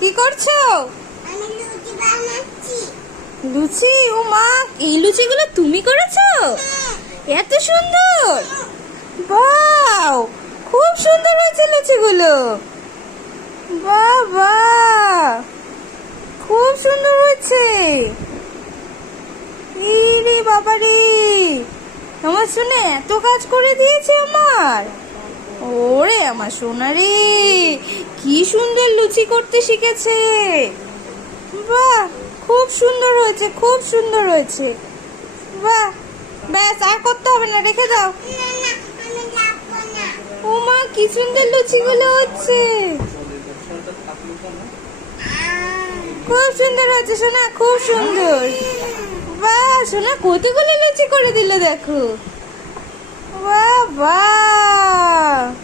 কি করছো? লুচি? ও মা, এই লুচিগুলো তুমি করেছো? এত সুন্দর! বাহ, খুব সুন্দর হয়েছে লুচিগুলো। বাহ বাহ, খুব সুন্দর হয়েছে। ইরে বাবারে, আমার শুনে এত কাজ করে দিয়েছে আমার। ওরে আমার সোনা রে, কি সুন্দর লুচি করতে শিখেছে। বাহ, খুব সুন্দর হয়েছে, খুব সুন্দর হয়েছে। বাহ, ব্যাস আর করতে হবে না, রেখে দাও। ও মা, কি সুন্দর লুচিগুলো হচ্ছে। খুব সুন্দর হয়েছে সোনা, খুব সুন্দর। বাহ সোনা, কতগুলো লুচি করে দিল দেখো। বাহ বাহ।